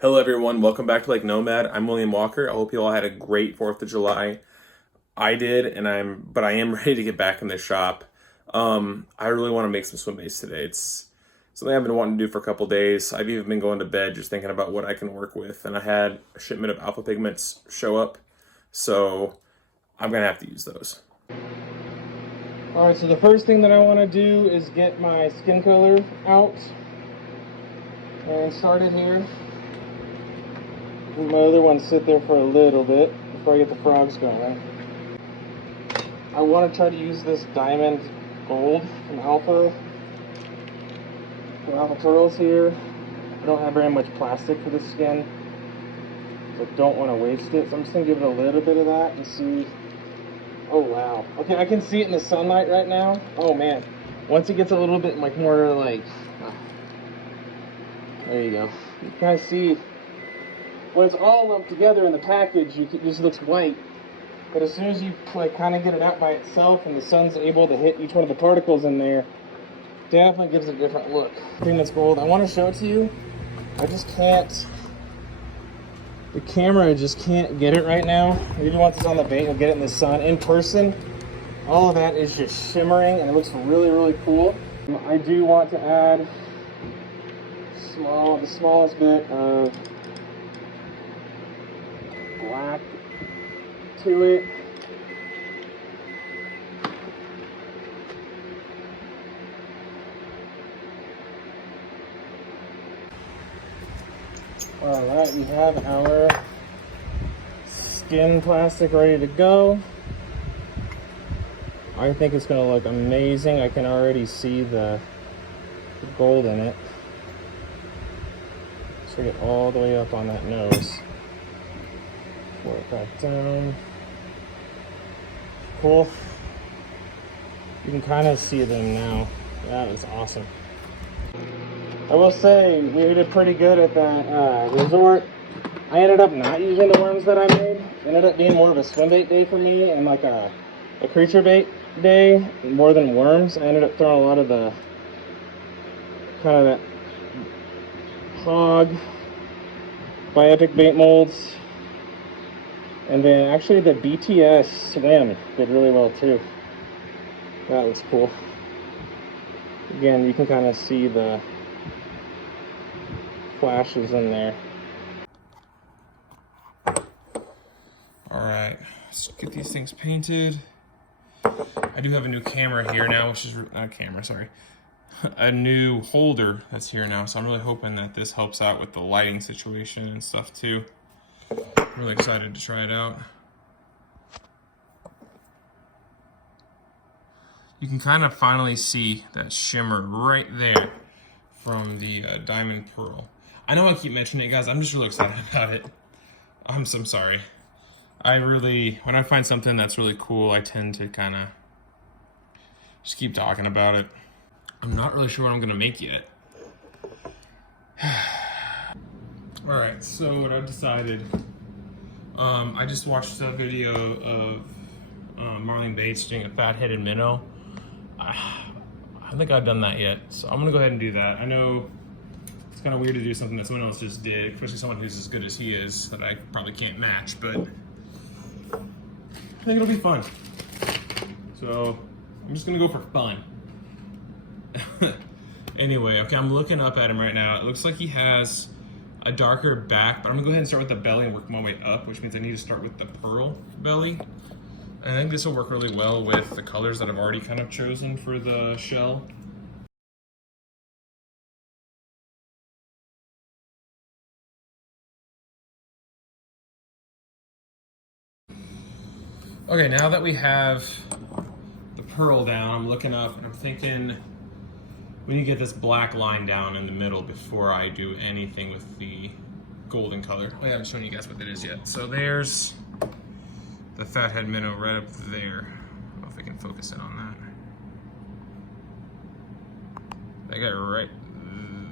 Hello everyone, welcome back to Like Nomad. I'm William Walker. I hope you all had a great 4th of July. I did, but I am ready to get back in the shop. I really want to make some swim baits today. It's something I've been wanting to do for a couple days. I've even been going to bed just thinking about what I can work with, and I had a shipment of alpha pigments show up, so I'm gonna have to use those. Alright, so the first thing that I want to do is get my skin color out and start it here. My other ones sit there for a little bit before I get the frogs going. I want to try to use this diamond gold from Alpha Pearls here. I don't have very much plastic for the skin, so I don't want to waste it. So I'm just going to give it a little bit of that and see. Oh wow. Okay, I can see it in the sunlight right now. Oh man. Once it gets a little bit like more like, there you go. You kind of see when it's all lumped together in the package, it just looks white. But as soon as you like kind of get it out by itself and the sun's able to hit each one of the particles in there, definitely gives it a different look. I think that's gold. I want to show it to you. I just can't. The camera just can't get it right now. Maybe once it's on the bait, you'll get it in the sun. In person, all of that is just shimmering and it looks really, really cool. I do want to add the smallest bit of black to it. Alright, we have our skin plastic ready to go. I think it's going to look amazing. I can already see the gold in it. So get all the way up on that nose. Work that down. Cool. You can kind of see them now. That is awesome. I will say, we did pretty good at that resort. I ended up not using the worms that I made. It ended up being more of a swim bait day for me and like a creature bait day more than worms. I ended up throwing a lot of the kind of that hog biotic bait molds. And then actually the BTS swim did really well too. That was cool. Again, you can kind of see the flashes in there. Alright, let's get these things painted. I do have a new camera here now, which is, a new holder that's here now, so I'm really hoping that this helps out with the lighting situation and stuff too. I'm really excited to try it out. You can kind of finally see that shimmer right there from the diamond pearl. I know I keep mentioning it, guys. I'm just really excited about it. I'm so sorry. When I find something that's really cool, I tend to kind of just keep talking about it. I'm not really sure what I'm gonna make yet. All right, so what I've decided, I just watched a video of Marlene Bates doing a fat-headed minnow. I don't think I've done that yet, so I'm gonna go ahead and do that. I know it's kind of weird to do something that someone else just did, especially someone who's as good as he is, that I probably can't match, but I think it'll be fun. So I'm just gonna go for fun. Anyway, okay, I'm looking up at him right now. It looks like he has a darker back, but I'm gonna go ahead and start with the belly and work my way up, which means I need to start with the pearl belly. I think this will work really well with the colors that I've already kind of chosen for the shell. Okay, now that we have the pearl down, I'm looking up and I'm thinking we need to get this black line down in the middle before I do anything with the golden color. I haven't shown you guys what that is yet. So there's the fathead minnow right up there. I don't know if I can focus in on that. That guy right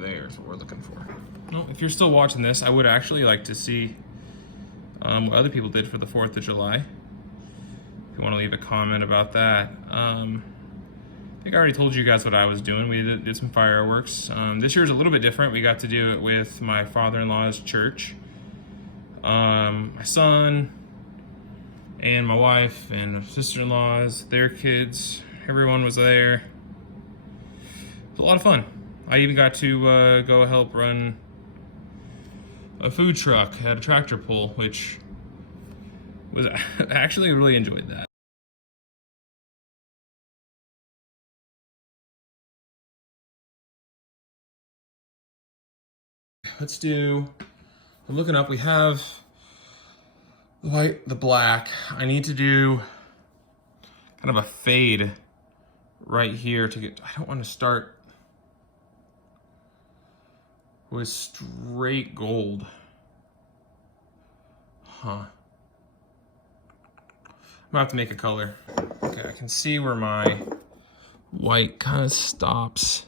there is what we're looking for. Well, if you're still watching this, I would actually like to see what other people did for the 4th of July. If you want to leave a comment about that. think I already told you guys what I was doing. We did some fireworks. This year's a little bit different. We got to do it with my father-in-law's church. My son and my wife and sister-in-laws, their kids, everyone was there. It was a lot of fun. I even got to go help run a food truck at a tractor pull, which was I actually really enjoyed that. Let's do, I'm looking up, we have the white, the black. I need to do kind of a fade right here to get, I don't want to start with straight gold. Huh. I'm gonna have to make a color. Okay, I can see where my white kind of stops.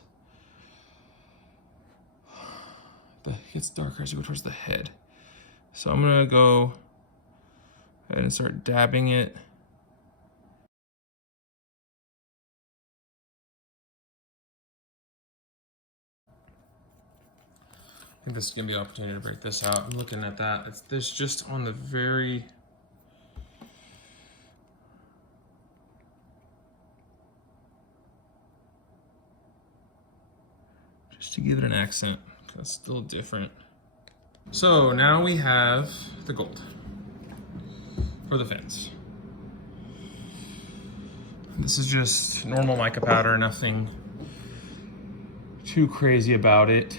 It gets darker as you go towards the head. So I'm gonna go ahead and start dabbing it. I think this is gonna be an opportunity to break this out. I'm looking at that. There's just on the very, just to give it an accent. That's still different. So now we have the gold for the fins. This is just normal mica powder, nothing too crazy about it.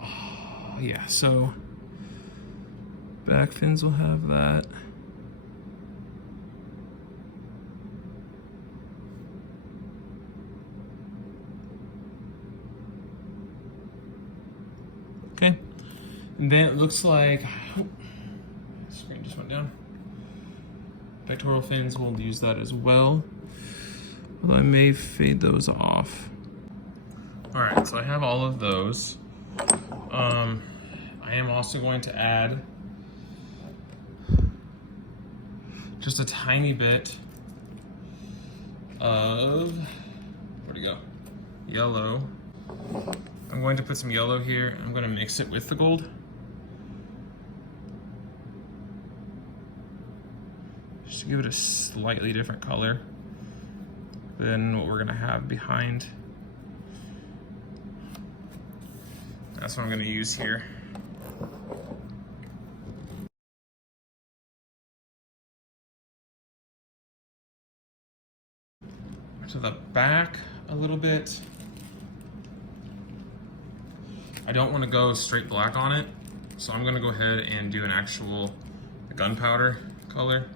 Oh, yeah, so back fins will have that. Okay, and then it looks like, oh, screen just went down. Pectoral fins, we'll use that as well. Although I may fade those off. All right, so I have all of those. I am also going to add just a tiny bit of, where'd it go? Yellow. I'm going to put some yellow here. I'm going to mix it with the gold. Just to give it a slightly different color than what we're going to have behind. That's what I'm going to use here. To the back a little bit. I don't want to go straight black on it, so I'm going to go ahead and do an actual gunpowder color.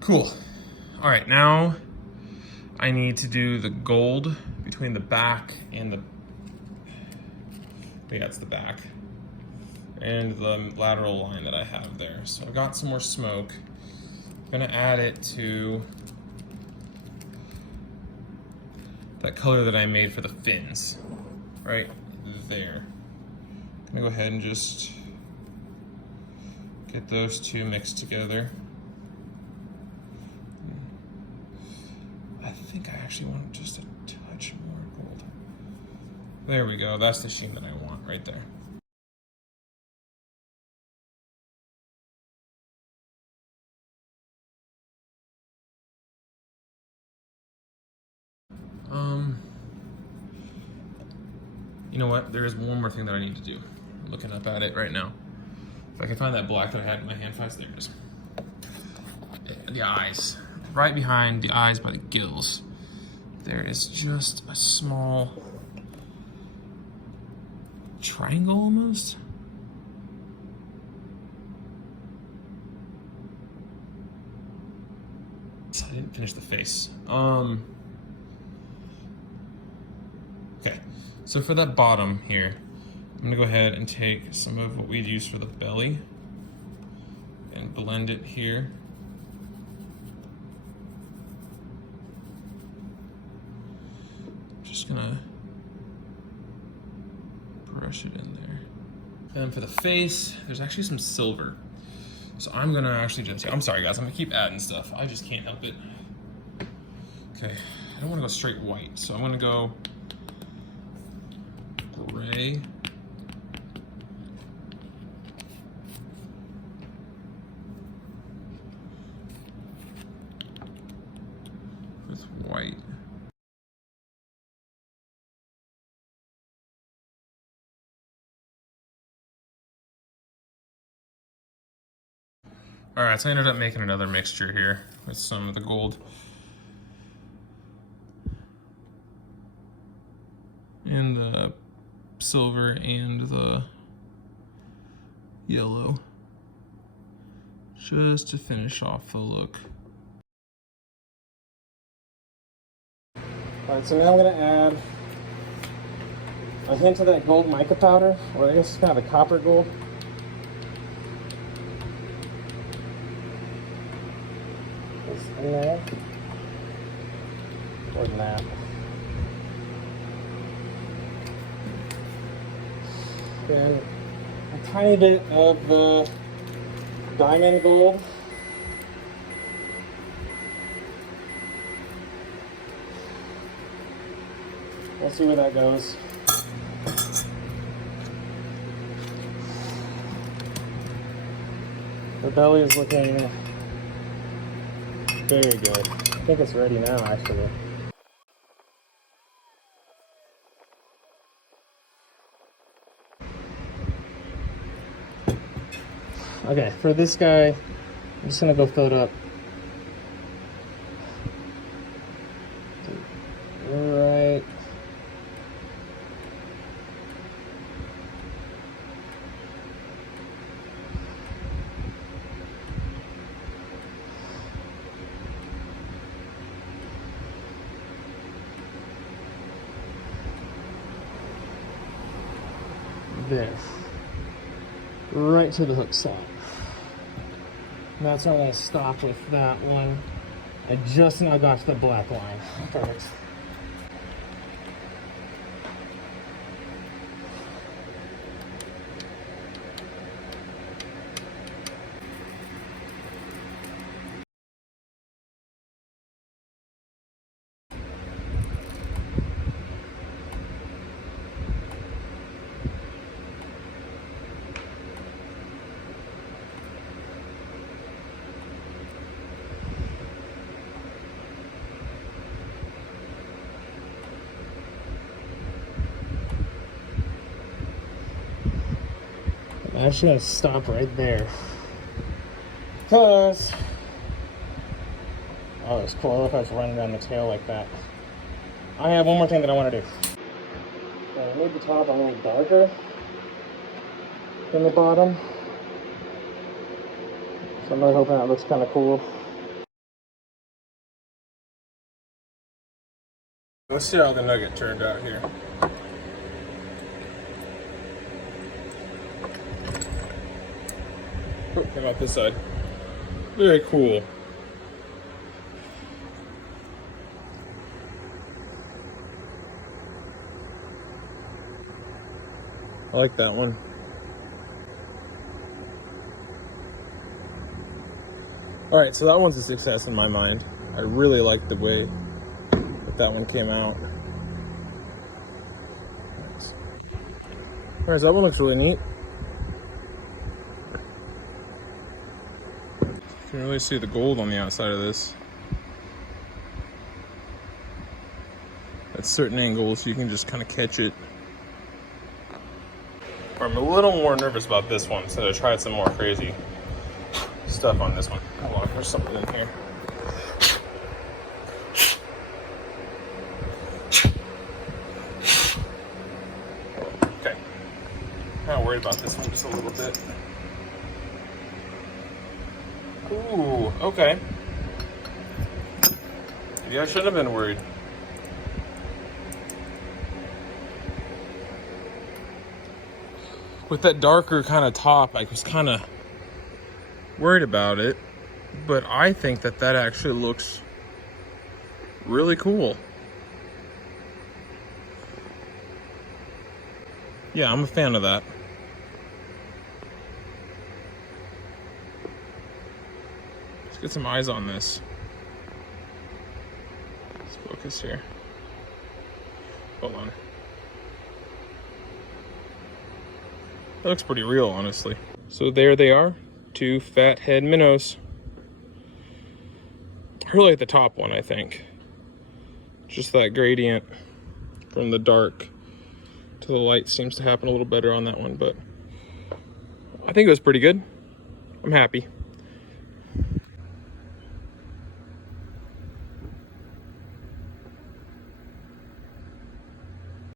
Cool. All right, now I need to do the gold between the back and the, yeah, it's the back, and the lateral line that I have there. So I've got some more smoke. I'm gonna add it to that color that I made for the fins, right there. I'm gonna go ahead and just get those two mixed together. I think I actually want just a touch more gold. There we go, that's the sheen that I want right there. You know what? There is one more thing that I need to do. I'm looking up at it right now. If I can find that black that I had in my hand files, there it is. The eyes. Right behind the eyes by the gills, there is just a small triangle almost. So I didn't finish the face. Okay, so for that bottom here, I'm gonna go ahead and take some of what we'd use for the belly and blend it here. Just gonna wash it in there. And then for the face, there's actually some silver. So I'm gonna actually just, I'm sorry guys, I'm gonna keep adding stuff. I just can't help it. Okay, I don't wanna go straight white, so I'm gonna go gray. With white. All right, so I ended up making another mixture here with some of the gold. And the silver and the yellow. Just to finish off the look. Alright, so now I'm going to add a hint of that gold mica powder, or I guess it's kind of the copper gold. It's in there. More than that. Then a tiny bit of the diamond gold. We'll see where that goes. The belly is looking very good. I think it's ready now, actually. Okay, for this guy, I'm just gonna go fill it up. Right. There. Right to the hook slot. That's where I'm going to stop with that one. I just now got to the black line. Perfect. I'm actually going to stop right there. Because, oh, it's cool. I love how it's running down the tail like that. I have one more thing that I want to do. I made the top a little darker than the bottom. So I'm really hoping that looks kind of cool. Let's see how the nugget turned out here. Oh, came out this side. Very cool. I like that one. All right, so that one's a success in my mind. I really like the way that one came out. Nice. All right, so that one looks really neat. You can really see the gold on the outside of this. At certain angles, you can just kind of catch it. I'm a little more nervous about this one, so I tried some more crazy stuff on this one. Hold on, there's something in here. Okay. Not worried about this one just a little bit. Ooh, okay. Yeah, I shouldn't have been worried. With that darker kind of top, I was kind of worried about it, but I think that that actually looks really cool. Yeah, I'm a fan of that. Let's get some eyes on this. Let's focus here. Hold on. That looks pretty real, honestly. So there they are, 2 fathead minnows. I really like the top one, I think. Just that gradient from the dark to the light seems to happen a little better on that one, but I think it was pretty good. I'm happy.